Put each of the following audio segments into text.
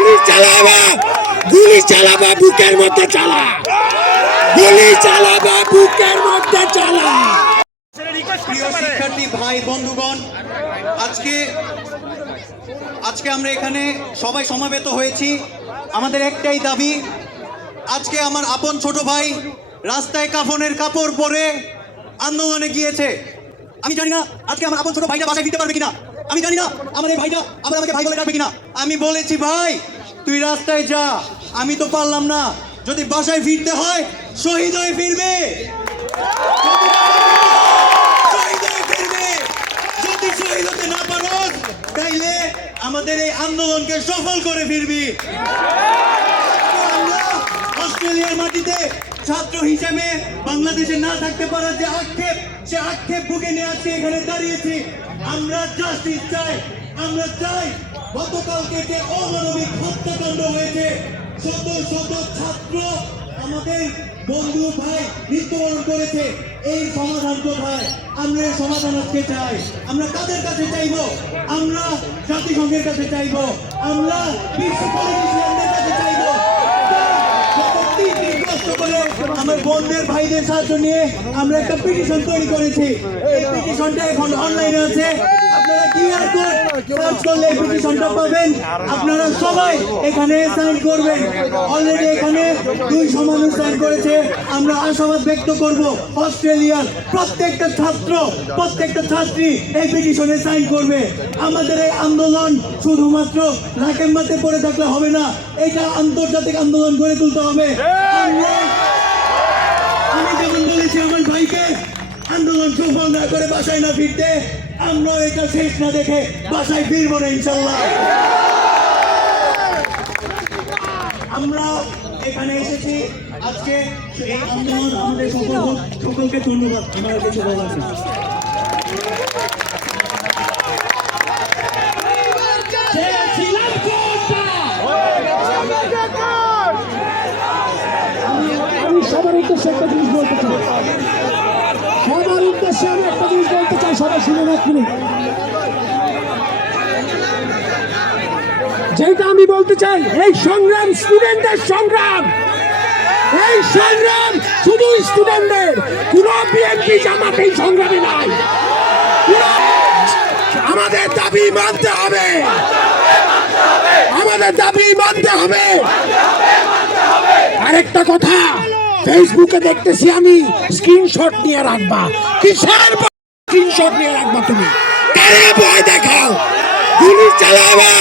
গুলি চালাবা গুলি চালাবা, বুকের মধ্যে চালা। গুলি চালাবা, বুকের মধ্যে চালা। প্রিয় শিক্ষার্থী, ভাই, বন্ধুগণ, আজকে আজকে আমরা এখানে সবাই সমাবেত হয়েছি। আমাদের একটাই দাবি, আজকে আমার আপন ছোট ভাই রাস্তায় কাফনের কাপড় পরে আন্দোলনে গিয়েছে। আমি জানি না আজকে আমার আপন ছোট ভাইটা বাসায় ফিরতে পারবে কিনা। আমি জানি না, আমার এই ভাইটা আবার আমাকে ভাই বলে ডাকবে কিনা। আমি বলেছি, ভাই, তুই রাস্তায় যা, আমি তো পারলাম না। যদি বাসায় ফিরতে হয়, শহীদ হয়ে ফিরবে। শহীদ হতে না পারস তাইলে আমাদের এই আন্দোলনকে সফল করে ফিরবি। অস্ট্রেলিয়ার মাটিতে ছাত্র হিসেবে বাংলাদেশে না থাকতে পারার যে আক্ষেপ, সে আক্ষেপ বুকে নিয়ে আজকে এখানে দাঁড়িয়েছি। আমরা জাস্টিস চাই, আমরা চাই গতকালকে যে অমানবিক হত্যাকাণ্ড হয়েছে, শত শত ছাত্র আমাদের বন্ধু ভাই মৃত্যুবরণ করেছে। এই সমাধান কোথায়? আমরা এই সমাধান আজকে চাই। আমরা কাদের কাছে চাইব? আমরা জাতিসংঘের কাছে চাইব। আমরা বিশ্ব পলিটিশিয়ানদের কাছে চাইব। করে আমার বোনদের ভাইদের সাহায্য নিয়ে আমরা একটা পিটিশন তৈরি করেছি। এই পিটিশনটা এখন অনলাইনে আছে। আপনারা কিউআর কোড আপনারা সবাই এখানে সাইন করবেন। অলরেডি এখানে দুই মানুষ সাইন করেছে। আমরা আশাবাদ ব্যক্ত করব, অস্ট্রেলিয়ার প্রত্যেকটা ছাত্র, প্রত্যেকটা ছাত্রী এই পিটিশনে সাইন করবে। আমাদের এই আন্দোলন শুধুমাত্র লাকেম্বাতে পড়ে থাকলে হবে না, এটা আন্তর্জাতিক আন্দোলন গড়ে তুলতে হবে। আমি যেমন বলেছি, আমার ভাইকে আন্দোলন সফল না করে বাসায় না ফিরতে। আমরা এটা শেষ না দেখে বাসায় ফিরবো না ইনশাল্লাহ। আমরা এখানে এসেছি। আজকে এই আমাদের সকল সকলকে ধন্যবাদ। আমার কিছু বলার নেই। চেয়েছিলাম কোনটা? আমি সবার উদ্দেশ্যে একটা জিনিস বলতে চাই সবার উদ্দেশ্যে আমি একটা জিনিস বলতে চাই সবাই শুনে এক যেটা আমি বলতে চাই, এই সংগ্রাম স্টুডেন্টদের সংগ্রাম। এই সংগ্রাম শুধু স্টুডেন্টদের কোন বিএনপি জামাত এই সংগ্রামে নাই। আমাদের দাবি মানতে হবে। আমাদের দাবি মানতে হবে। আরেকটা কথা ফেসবুকে দেখতেছি আমি স্ক্রিনশট নিয়ে রাখবা। কিসের স্ক্রিনশট নিয়ে রাখবা তুমি। কারে ভয় দেখাও। গুলি চালাবা।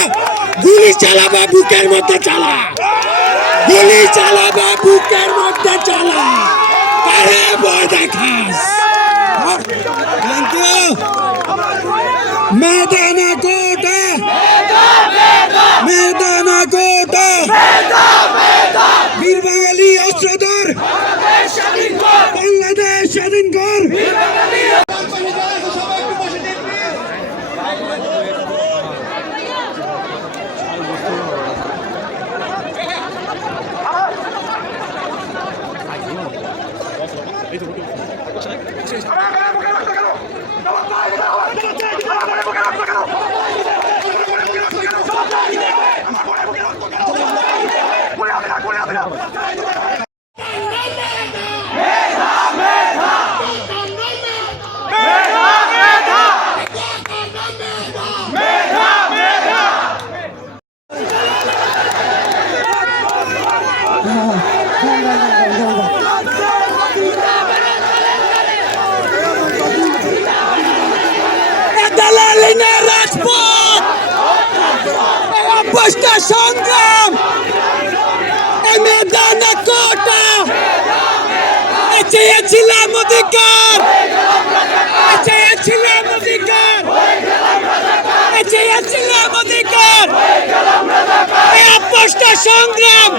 গুলি চালাবা বুকের মধ্যে চালা। গুলি চালাবা বুকের মধ্যে চালা। কারে ভয় দেখাস। মেদানা কোটা। মেদানা কোটা। বীর বাঙালি অস্ত্রধর বাংলাদেশ স্বাধীন কর। অবস্থা সংগ্রাম মেদানা কোটা চেয়েছিলাম চেয়েছিলাম অধিকার সংগ্রাম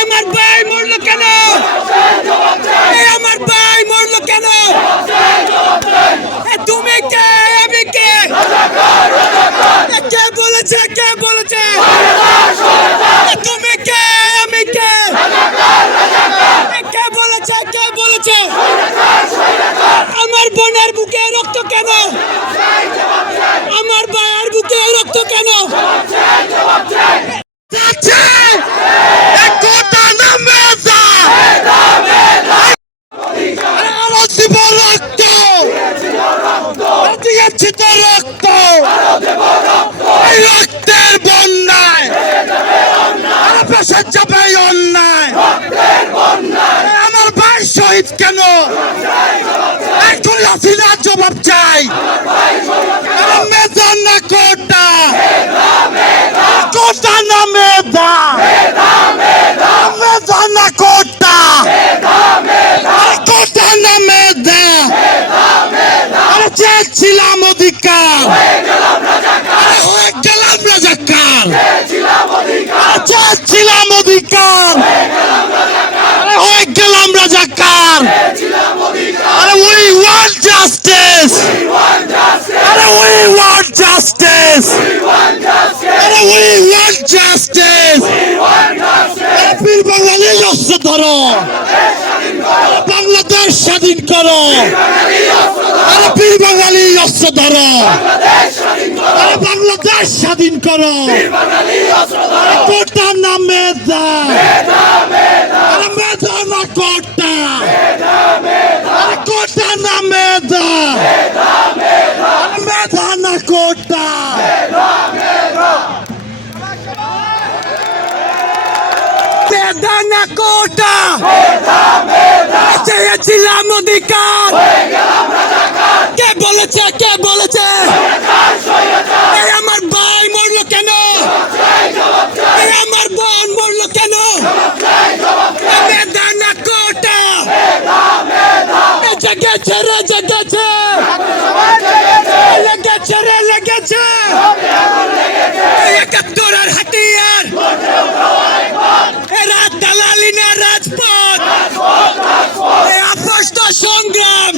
আমার ভাই মরলো কেন আমার ভাই মরলো কেন? তুমি কে? আমি কে? কে বলেছে কে বলেছে? তুমি কে? আমি কে? কে বলেছে কে বলেছে? আমার বোনের বুকে রক্ত কেন? আমার ভাইয়ের বুকে রক্ত কেন যাচ্ছে একটা নামে যা আরও দিব রক্ত দিয়েছি তো রক্ত এই রক্তের বন্যায় আর পেশা যাবে এই অন্যায় এই আমার ভাই শহীদ কেন একজন লাসিনা জবাব চাই আরে মেধা না কোটা কোটা না মেধা মেধা না কোটা আরে কোটা না মেধা আরে চেয়েছিলাম অধিকার আরে হয়ে গেলাম রাজাকার আরে চেয়েছিলাম অধিকার আরে হয়ে গেলাম রাজাকার আরে উই ওয়ান্ট জাস্টিস আরে উই ওয়ান্ট জাস্টিস আরে উই ওয়ান্ট জাস্টিস আরে পীর বাঙালি অস্ত্র ধরো। বাংলাদেশ স্বাধীন করো। আরে পীর বাঙালি অস্ত্র ধরো। আরে বাংলাদেশ স্বাধীন করো। আরে কোটা না মেধা। আরে মেধা না কোটা আরে কোটা না মেধা আরে মেধা না কোটা মেধা না কোটা। চেয়েছিলাম অধিকার। কে বলেছে কে বলেছে এই আমার ভাই মরলো কেন এই আমার বোন মরলো কেন মেধা না কোটা এ জেগেছে রে জেগেছে লেগেছে রে লেগেছে এই একাত্তরের হাতিয়ার এ রাত দালালি না রাজপথ এই আপস্ত সংগ্রাম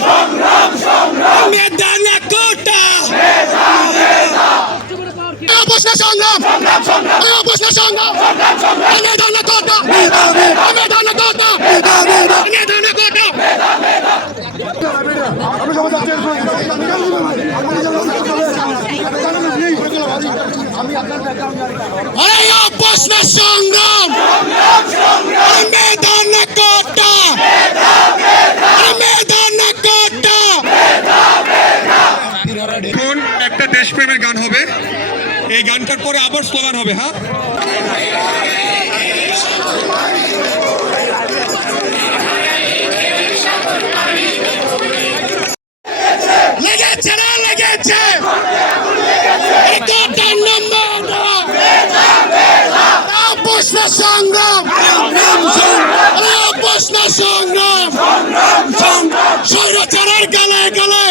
মেধা না কোটা অবস্থা সংগ্রাম অবস্থা সংগ্রাম মেধা না কোটা মেধা না কোটা মেধা না কোটা এই অবস্থা সংগ্রাম। মেধা না কোটা মেধা না কোটা এখন একটা দেশপ্রেমের গান হবে? এই গানটার পরে আবার স্লোগান হবে হ্যাঁ? লেগেছে না লেগেছে? নম্বর অবস্থা সংগ্রাম। প্রশ্ন সংগ্রাম। স্বৈরাচারের গালে গালে।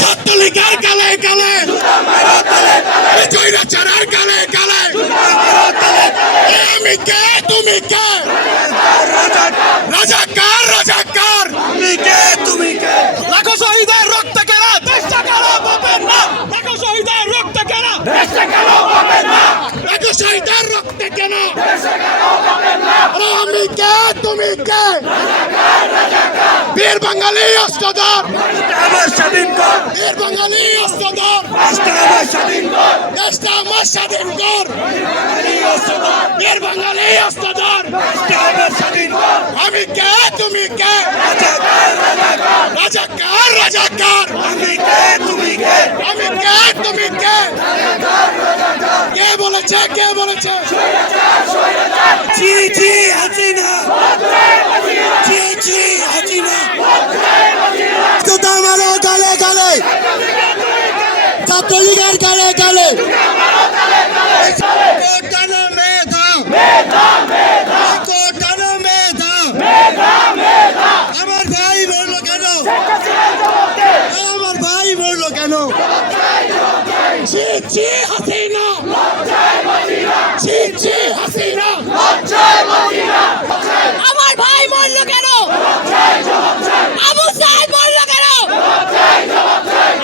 ছাত্রলীগের গালে গালে। স্বৈরাচারের গালে গালে। আমি কে? তুমি কে? রাজাকার রাজাকার আমি কে তুমি কে লাখো শহীদের রক্ত কেন দেশটা কেন পাবেন না লাখো শহীদের রক্ত কেন দেশটা কেন পাবেন না লাখো শহীদের রক্ত কেন দেশটা কেন পাবেন না আমি কে তুমি কে বীর বাঙালি অস্ত্রধর আমার স্বাধীন কর বীর বাঙালি অস্ত্রধর দেশটা আমার স্বাধীন কর দেশটা আমার স্বাধীন কর বীর বাঙালি অস্ত্রধর দেশটা আমার স্বাধীন কর আমি কে তুমি কে রাজাকার রাজাকার আমি কে তুমি কে আমি কে তুমি কে কে বলেছে কে বলেছে জি জি হাসিনা। জি জি হাসিনা। তো আমারও ছাত্রলীগের গালে গালে কোটানো মেধা কোটানো মেধা আমার ভাই বলল কেন আমার ভাই বলল কেন ছি ছি হাসিনা ছি ছি হাসিনা আমার ভাই মরল কেন? আবু সাহেব মরল কেন?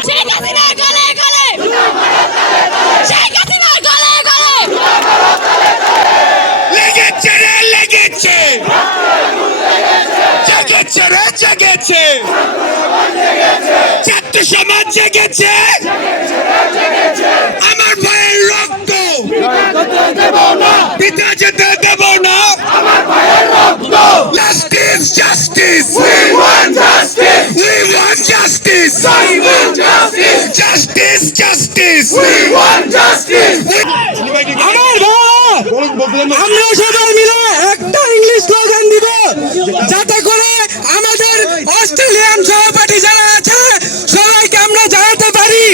শেখ হাসিনার গলে গলে। শেখ হাসিনার গলে গলে। লেগেছে রে লেগেছে। জেগেছে রে জেগেছে। সমাজ জেগেছে। আমার পিতা যেতে দেব না। Justice justice we want justice we want justice we want justice justice justice we want justice আমার ভাই আমরা সবাই মিলে একটা ইংলিশ স্লোগান দিব যাতে করে আমাদের অস্ট্রেলিয়ান সহপাঠী যারা আছে সবাইকে আমরা জানাতে পারি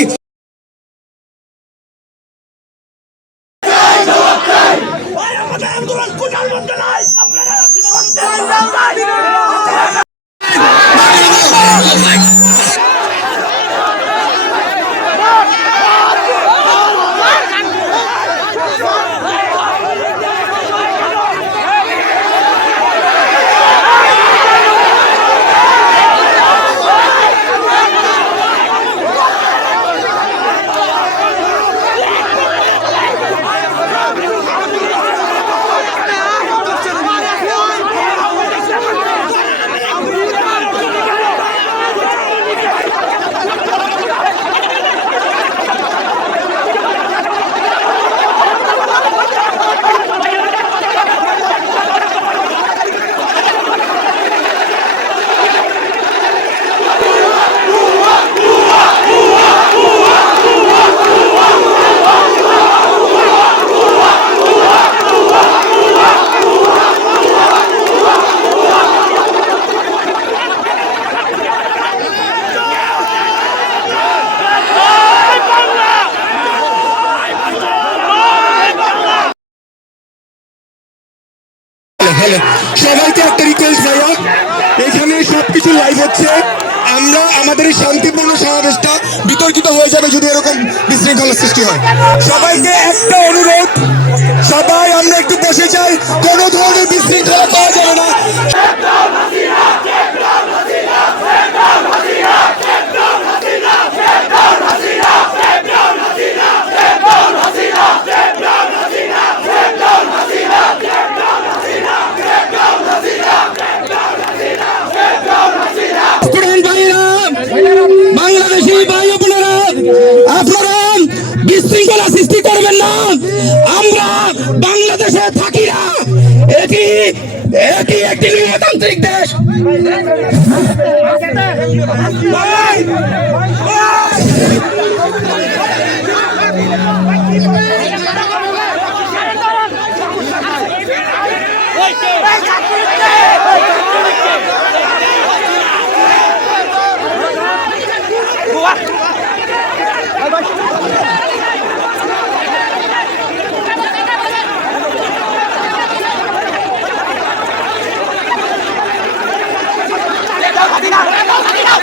হ্যালো সবাইকে একটা রিকোয়েস্ট ভাইয়া এখানে সবকিছু লাইভ হচ্ছে আমরা আমাদের এই শান্তিপূর্ণ সমাবেশটা বিতর্কিত হয়ে যাবে যদি এরকম বিশৃঙ্খলার সৃষ্টি হয়। সবাইকে একটা অনুরোধ, সবাই আমরা একটু বসে চাই কোনো ধরনের বিশৃঙ্খলা পাওয়া যাবে না স্টুডেন্ট ভাইরা বাংলাদেশি ভাই বোনেরা আপনারা বিশৃঙ্খলা সৃষ্টি করবেন না আমরা বাংলাদেশে থাকি না। এটি এটি একটি নিয়মতান্ত্রিক দেশ।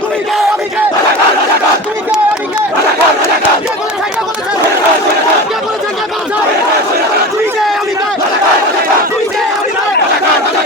তুমি কে আমি কে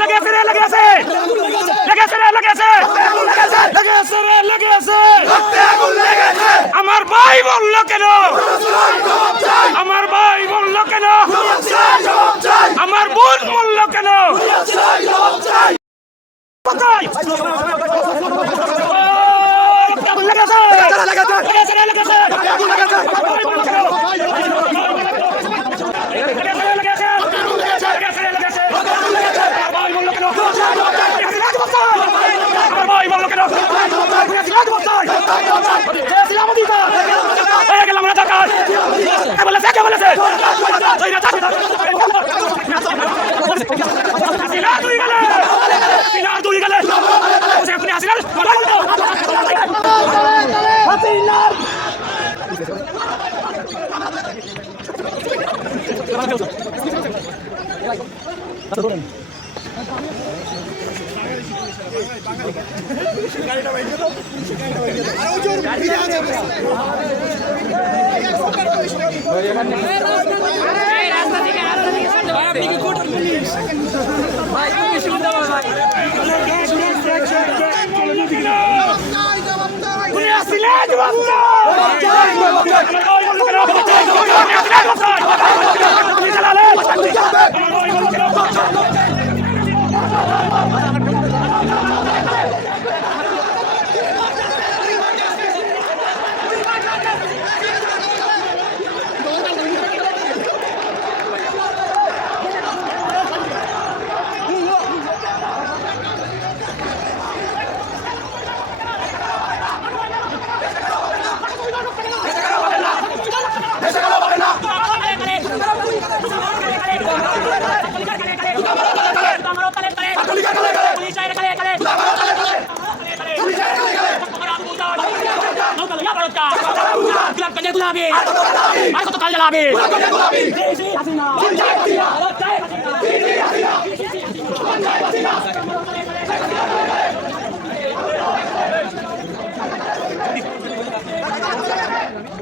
লেগেছে রে লেগেছে লেগেছে রে লেগেছে লেগেছে রে লেগেছে আমার ভাই বলল কেন আমার ভাই বলল কেন আমার বোন বলল কেন কোথায়?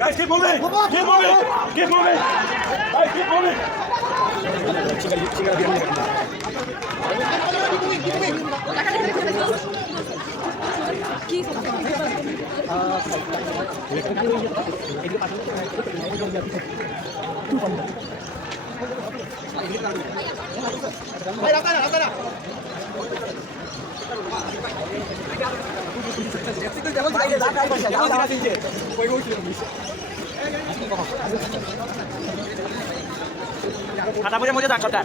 Guys, keep moving! Keep moving! Keep moving! Guys, keep moving! খাতা বুঝে মুঝে ডাক্তার হ্যাঁ খুঁজে খুঁজে খুঁজে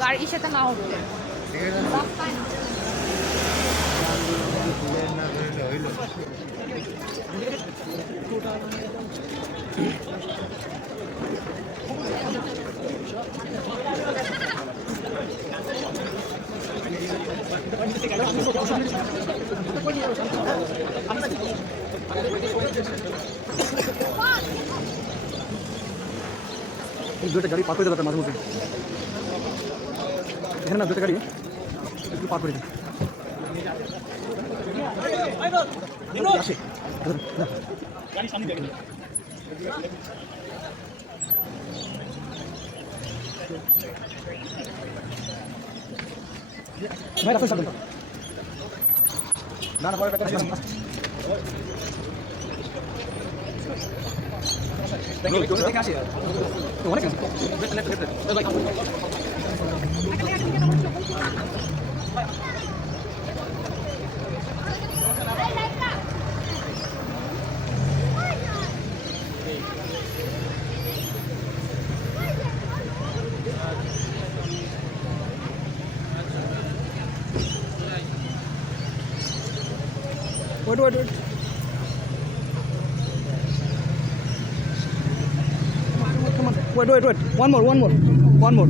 গাড়ির সাথে না হবে দুটো গাড়ি পার করে দিতে মাঝে মধ্যে। এখানে না দুটো গাড়ি, একটু পার করে সামনে। না না পরে Wait, wait, wait. wait, wait, wait. One more, one more, one more.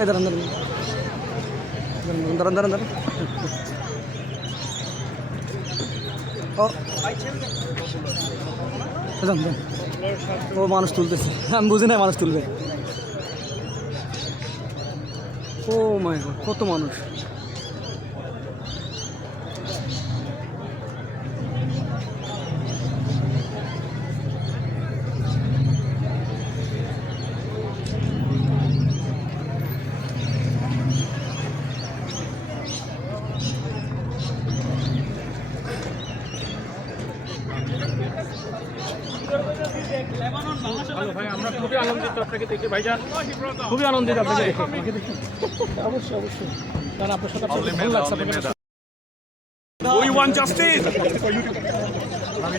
Eh, ntar, ntar, ntar, ntar, ntar, ntar. ও মানুষ তুলতেছে। আমি বুঝি না মানুষ তুলবে। ও মাই কত মানুষ ভাই আমরা খুবই আনন্দিত আপনাকে দেখে ভাইজান। খুবই আনন্দিত আপনাকে দেখে অবশ্যই অবশ্যই। কারণ আপনার সাথে ভালো লাগছে আপনাকে We want justice! আরে